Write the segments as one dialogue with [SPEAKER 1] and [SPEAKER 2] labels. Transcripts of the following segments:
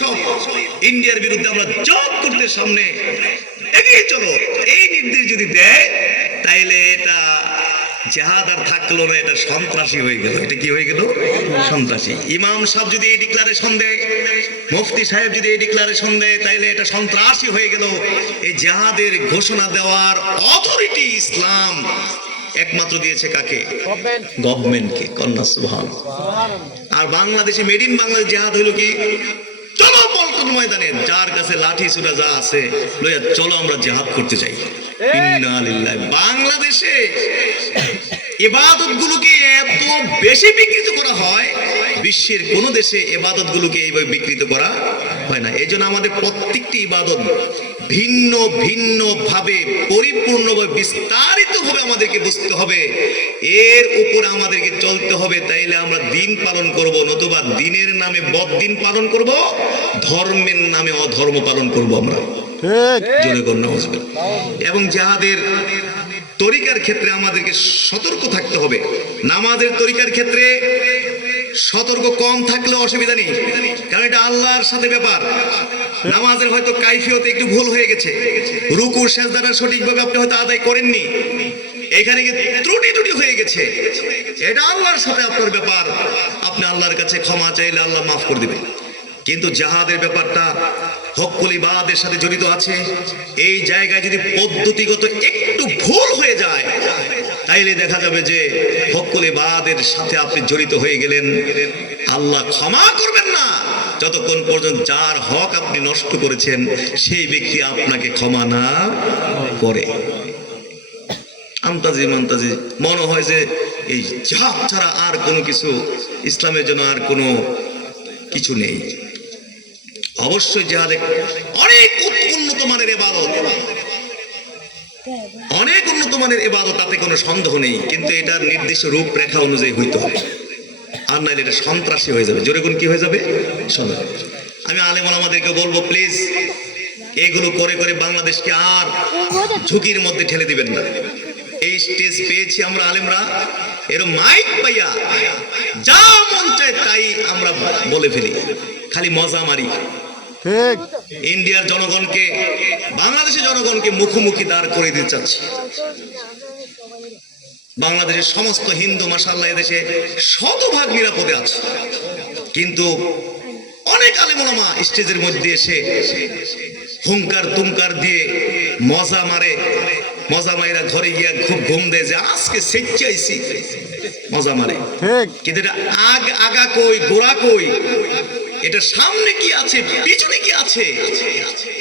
[SPEAKER 1] সব ইন্ডিয়ার বিরুদ্ধে আমরা জব করতে সামনে এগিয়ে চলো। এই নির্দেশ যদি দেয়, তাইলে এটা জেহাদ আর থাকল না, এটা সন্ত্রাসী হয়ে গেল। এটা কি হয়ে গেল? সন্ত্রাসী। ইমাম সাহেব যদি এই ডিক্লারেশন দেয়, মুফতি সাহেব যদি এই ডিক্লারেশন দেয়, তাইলে এটা সন্ত্রাসী হয়ে গেল। এই জেহাদের ঘোষণা দেওয়ার অথরিটি ইসলাম একমাত্র দিয়েছে কাকে? গভর্নমেন্টকে কন্যা সুবহান আর বাংলাদেশে মেড ইন বাংলাদেশ জেহাদ হইল কি? চলো ময়দানে যার কাছে লাঠি সুরা যা আছে লইয়া চলো আমরা জেহাদ করতে চাই। বাংলাদেশে এবাদত গুলোকে এত বেশি বিকৃত করা হয় বিশ্বের কোন দেশে এবাদত গুলোকে এইভাবে বিকৃত করা হয় না এই জন্য আমাদের প্রত্যেকটি ইবাদত ভিন্ন ভিন্ন ভাবে পরিপূর্ণভাবে বিস্তারিত ভাবে আমাদেরকে বুঝতে হবে। এর উপর আমাদেরকে চলতে হবে। তাইলে আমরা দিন পালন করব নতুবা দিনের নামে বদ পালন করব ধর্মের নামে অধর্ম পালন করব আমরা। এবং যাহাদের তরিকার ক্ষেত্রে আমাদেরকে সতর্ক থাকতে হবে। নামাজের তরিকার ক্ষেত্রে সতর্ক কম থাকলে অসুবিধা নেই। কারণ এটা আল্লাহর সাথে ব্যাপার। নামাজের হয়তো কাইফিয়তে একটু ভুল হয়ে গেছে। রুকু সেজদাটা সঠিকভাবে আপনি হয়তো আদায় করেননি। এখানে ত্রুটি ত্রুটি হয়ে গেছে। এটা আল্লাহর সাথে আপনার ব্যাপার। আপনি আল্লাহর কাছে ক্ষমা চাইলে আল্লাহ মাফ করে দিবেন। কিন্তু জাহাদের ব্যাপারটা হকুলিবাদের সাথে জড়িত আছে। এই জায়গায় যদি পদ্ধতিগত একটু ভুল হয়ে যায় তাইলে দেখা যাবে যে হকুলিবাদের সাথে আপনি জড়িত হয়ে গেলেন। আল্লাহ ক্ষমা করবেন না। যতক্ষণ পর্যন্ত যার হক আপনি নষ্ট করেছেন, সেই ব্যক্তি আপনাকে ক্ষমা না করে। আমতাজি মান্তাজি মনে হয় যে এই জাহাজ ছাড়া আর কোনো কিছু ইসলামের জন্য আর কোনো কিছু নেই। অবশ্যই জেহাদে অনেক উন্নত মানের এবাদত। অনেক উন্নত মানের এবাদত, তাতে কোনো সন্দেহ নেই। কিন্তু এটার নির্দিষ্ট রূপরেখা অনুযায়ী হইতে হবে। আর নাইলে এটা সন্ত্রাসী হয়ে যাবে। জোরে কোন কি হয়ে যাবে? সন্ত্রাসী। আমি আলেমন আমাদেরকে বলব প্লিজ এগুলো করে করে বাংলাদেশকে আর ঝুঁকির মধ্যে ঠেলে দিবেন না। এই স্টেজ পেয়েছি আমরা আলেমরা। এর মাইক পাইয়া যা মন চায় তাই আমরা বলে ফেলি। খালি মজা মারি।
[SPEAKER 2] ঠিক।
[SPEAKER 1] ইন্ডিয়ার জনগণকে বাংলাদেশের জনগণকে মুখোমুখি দাঁড় করে দিতে চাচ্ছি। বাংলাদেশের সমস্ত হিন্দু মাসাল্লাহ এদেশে শতভাগ নিরাপদে আছে। কিন্তু অনেক আলেমা স্টেজের মধ্যে এসে হুঙ্কার তুমকার দিয়ে মজা মারে। মজা মাইরা ঘরে গিয়া খুব ঘুম দেয় যে আজকে সেচ্ছি আইছি মজা মারে। কিন্তু এটা আগ আগা কই গোড়া কই এটা সামনে কি আছে পিছনে কি আছে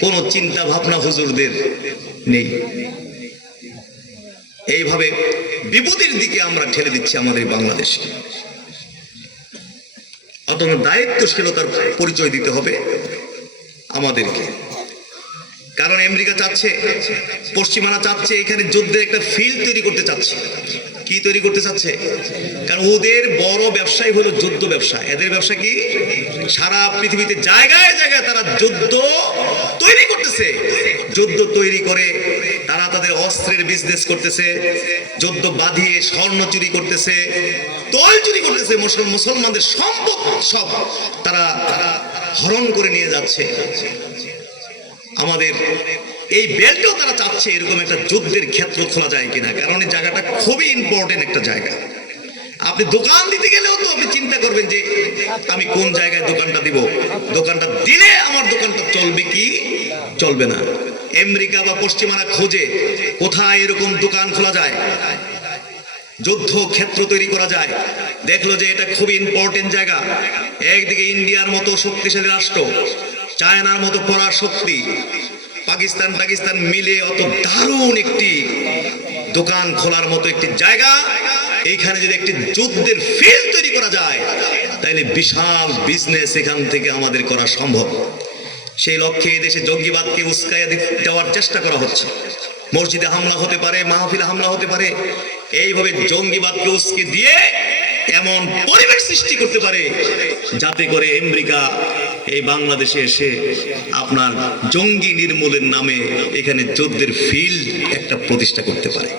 [SPEAKER 1] কোন চিন্তা ভাবনা হুজুরদের নেই। এইভাবে বিপদের দিকে আমরা ঠেলে দিচ্ছি আমাদের বাংলাদেশে অতএব দায়িত্বশীলতার পরিচয় দিতে হবে আমাদেরকে। কারণ আমেরিকা চাচ্ছে, পশ্চিমারা চাচ্ছে, এখানে যুদ্ধের একটা ফিল্ড তৈরি করতে চাচ্ছে। কি তৈরি করতে চাচ্ছে? কারণ ওদের বড় ব্যবসায় হলো যুদ্ধ ব্যবসা। এদের ব্যবসা কি? সারা পৃথিবীতে জায়গায় জায়গায় তারা যুদ্ধ তৈরি করতেছে। যুদ্ধ তৈরি করে তারা তাদের অস্ত্রের বিজনেস করতেছে, যুদ্ধ বাঁধিয়ে স্বর্ণ চুরি করতেছে তৈল চুরি করতেছে মুসলমানদের সম্পদ সব তারা তারা হরণ করে নিয়ে যাচ্ছে। আমাদের এই বেল্টেও তারা চাচ্ছে এরকম একটা যুদ্ধের ক্ষেত্র খোলা যায় কিনা, কারণ এই জায়গাটা খুবই ইম্পর্টেন্ট একটা জায়গা। আপনি দোকান দিতে গেলেও তো আপনি চিন্তা করবেন যে, আমি কোন জায়গায় দোকানটা দিব? দোকানটা দিলে আমার দোকানটা চলবে কি? চলবে না। আমেরিকা বা পশ্চিমারা খোঁজে কোথায় এরকম দোকান খোলা যায়? যুদ্ধ ক্ষেত্র তৈরি করা যায়। দেখল যে এটা খুবই ইম্পর্টেন্ট জায়গা। একদিকে ইন্ডিয়ার মতো শক্তিশালী রাষ্ট্র, চায়নার মতো পড়ার শক্তি পাকিস্তান পাকিস্তান মিলে অত দারুণ একটি দোকান খোলার মতো একটি জায়গা। এইখানে যদি একটি যুদ্ধের ফিল্ড তৈরি করা যায় তাহলে বিশাল বিজনেস এখান থেকে আমাদের করা সম্ভব। সেই লক্ষ্যে দেশে জঙ্গিবাদকে উস্কাইয়া দেওয়ার চেষ্টা করা হচ্ছে। মসজিদে হামলা হতে পারে, মাহফিলে হামলা হতে পারে, এইভাবে জঙ্গিবাদকে উস্কে দিয়ে এমন পরিবেশ সৃষ্টি করতে পারে যাতে করে আমেরিকা এই বাংলাদেশে এসে আপনার জঙ্গি নির্মূলের নামে এখানে যুদ্ধের ফিল্ড একটা প্রতিষ্ঠা করতে পারে।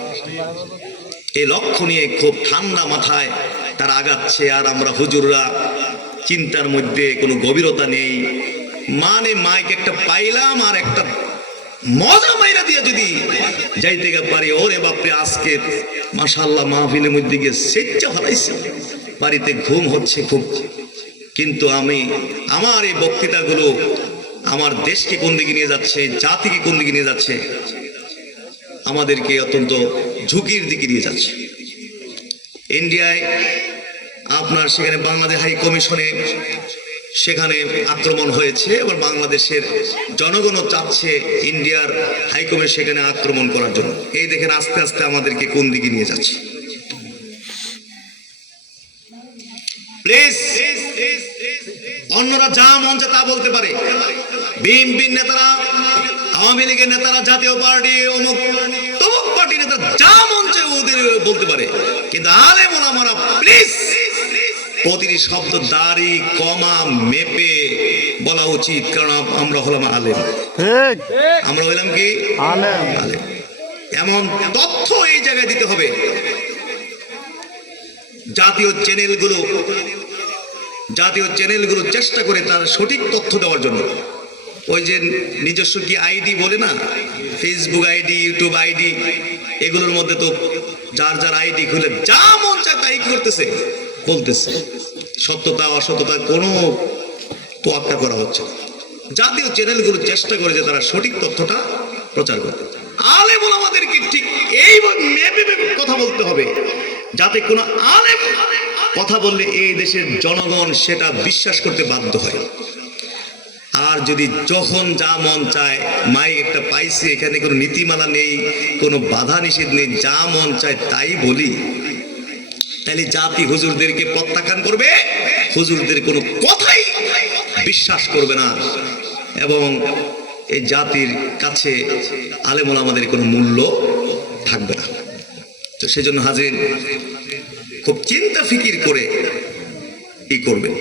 [SPEAKER 1] এই লক্ষ্য নিয়ে খুব ঠান্ডা মাথায় তারা আগাচ্ছে, আর আমরা হুজুররা চিন্তার মধ্যে কোনো গভীরতা নেই। মানে মাইক একটা পাইলাম আর একটা মজা মাইরা দিয়ে যদি যাইতে পারি। ওরে বাপরে, আজকে মাশাল্লাহ মাহফিলের মধ্যে গিয়ে সেচ্চা হারাইছে। বাড়িতে ঘুম হচ্ছে খুব। কিন্তু আমি আমার এই বক্তৃতাগুলো আমার দেশকে কোন দিকে নিয়ে যাচ্ছে, জাতিকে কোন দিকে নিয়ে যাচ্ছে, আমাদেরকে অত্যন্ত ঝুঁকির দিকে নিয়ে যাচ্ছে। ইন্ডিয়ায় আপনার সেখানে বাংলাদেশ হাই কমিশনে সেখানে আক্রমণ হয়েছে। এবার বাংলাদেশের জনগণও চাচ্ছে ইন্ডিয়ার হাই কমিশন সেখানে আক্রমণ করার জন্য। এই দেখেন আস্তে আস্তে আমাদেরকে কোন দিকে নিয়ে যাচ্ছে। অন্যরা যা মন চায় তা বলতে পারে। বিএনপির নেতারা, আওয়ামী লীগের নেতারা, জাতীয় পার্টি, অমুক, তমুক পার্টি নেতারা যা মন চায় ওদের বলতে পারে। কিন্তু আলেম ওলামারা প্লিজ প্রতিটি শব্দ দাড়ি কমা মেপে বলা উচিত কারণ আমরা হলাম আলেম। আমরা হইলাম কি?
[SPEAKER 2] আলেম।
[SPEAKER 1] এমন তথ্য এই জায়গায় দিতে হবে। জাতীয় চ্যানেলগুলো জাতীয় চ্যানেলগুলো চেষ্টা করে তার সঠিক তথ্য দেওয়ার জন্য। ওই যে নিজস্ব কি আইডি বলে না? ফেসবুক আইডি ইউটিউব আইডি এগুলোর মধ্যে তো যার যার আইডি খুলে যা মন চায় তাই করতেছে। বলতেছে, সত্যতা, অসত্যতা কোনো তোয়াক্কা করা হচ্ছে। জাতীয় চ্যানেলগুলো চেষ্টা করে যে তারা সঠিক তথ্যটা প্রচার করতে আলেম আমাদেরকে ঠিক এই কথা বলতে হবে, যাতে কোনো আলেম কথা বললে এই দেশের জনগণ সেটা বিশ্বাস করতে বাধ্য হয় আর যদি যখন যা মন চায় মাই একটা পাইছি, এখানে কোনো নীতিমালা নেই, কোনো বাধা নিষেধ নেই, যা মন চায় তাই বলি তাহলে জাতি হুজুরদেরকে প্রত্যাখ্যান করবে, হুজুরদের কোনো কথাই বিশ্বাস করবে না। এবং এই জাতির কাছে আলেমন আমাদের কোনো মূল্য থাকবে না। তো সেজন্য হাজির খুব চিন্তা ফিকির করে ই করবেন?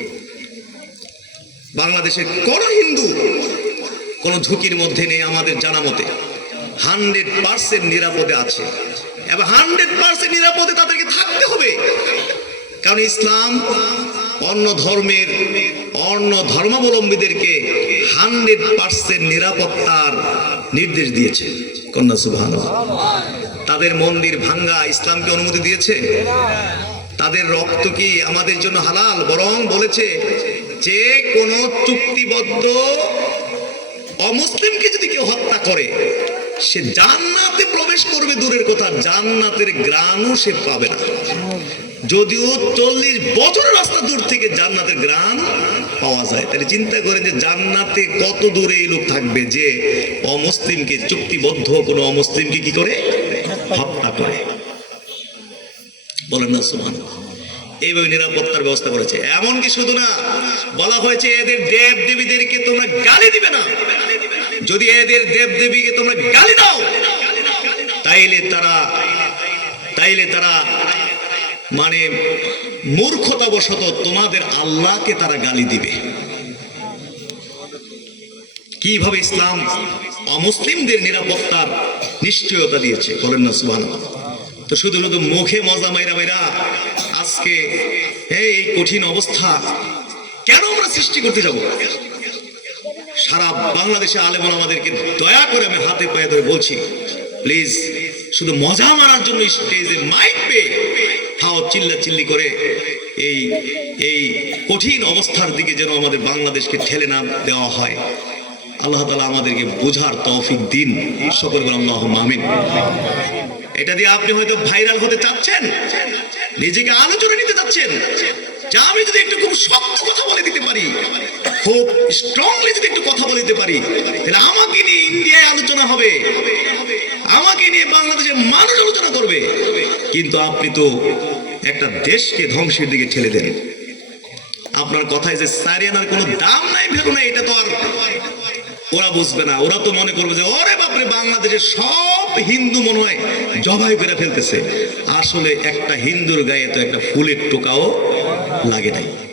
[SPEAKER 1] বাংলাদেশের কোন হিন্দু কোন ঝুঁকির মধ্যে নেই আমাদের জানা মতে। হান্ড্রেড পার্সেন্ট নিরাপদে আছে। এবং হান্ড্রেড পার্সেন্ট নিরাপদে তাদেরকে থাকতে হবে। কারণ ইসলাম অন্য ধর্মের, অন্য ধর্মাবলম্বীদেরকে হান্ড্রেড পার্সেন্ট নিরাপত্তার নির্দেশ দিয়েছে। কন্যা সুবাহ তাদের মন্দির ভাঙ্গা ইসলামকে অনুমতি দিয়েছে। তাদের রক্ত কি আমাদের জন্য হালাল? বরং বলেছে যে কোনো চুক্তিবদ্ধ অমুসলিমকে যদি কেউ হত্যা করে সে জান্নাতে প্রবেশ করবে, দূরের কথা, জান্নাতের গ্রানও সে পাবে না। যদিও চল্লিশ বছরের রাস্তা দূর থেকে জান্নাতের গ্রান পাওয়া যায়, তাহলে চিন্তা করেন যে জান্নাতে কত দূরে এই লোক থাকবে যে অমুসলিমকে চুক্তিবদ্ধ, কোনো অমুসলিমকে কি করে? হত্যা করে। বলেন না সুমান এইভাবে নিরাপত্তার ব্যবস্থা করেছে। এমনকি শুধু না, বলা হয়েছে এদের দেব দেবীদেরকে তোমরা গালি দিবে না। যদি এদের দেব দেবীকে তোমরা গালি দাও, তাইলে তারা তাইলে তারা মানে মূর্খতাবশত তোমাদের আল্লাহকে তারা গালি দিবে। কীভাবে ইসলাম অমুসলিমদের নিরাপত্তার নিশ্চয়তা দিয়েছে, বলেন না সুবহানাল্লাহ। তো শুধু শুধু মুখে মজা মাইরা মাইরা আজকে এই কঠিন অবস্থা কেন আমরা সৃষ্টি করতে যাব? সারা বাংলাদেশে আলেমন আমাদেরকে দয়া করে আমি হাতে পায়ে ধরে বলছি প্লিজ শুধু মজা মারার জন্য স্টেজে মাইক পেয়ে হাও চিল্লা চিল্লি করে এই এই কঠিন অবস্থার দিকে যেন আমাদের বাংলাদেশকে ঠেলে না দেওয়া হয়। আল্লাহ তালা আমাদেরকে বোঝার তৌফিক দিন। সকল আল্লাহ মামিন এটা দিয়ে আপনি হয়তো ভাইরাল হতে চাচ্ছেন, নিজেকে আলোচনা নিতে চাচ্ছেন যা আমি যদি একটু খুব শক্ত কথা বলে দিতে পারি, খুব স্ট্রংলি যদি একটু কথা বলে দিতে পারি, তাহলে আমাকে নিয়ে ইন্ডিয়ায় আলোচনা হবে। আমাকে নিয়ে বাংলাদেশের মানুষ আলোচনা করবে। কিন্তু আপনি তো একটা দেশকে ধ্বংসের দিকে ঠেলে দেন। আপনার কথায় যে সারিয়ানার কোনো দাম নাই ভেবো না এটা তো আর ওরা বুঝবে না। ওরা তো মনে করবে যে, ওরে বাপরে, বাংলাদেশের সব হিন্দু মনে হয় জবাই করে ফেলতেছে। আসলে একটা হিন্দুর গায়ে তো একটা ফুলের টোকাও লাগে নাই।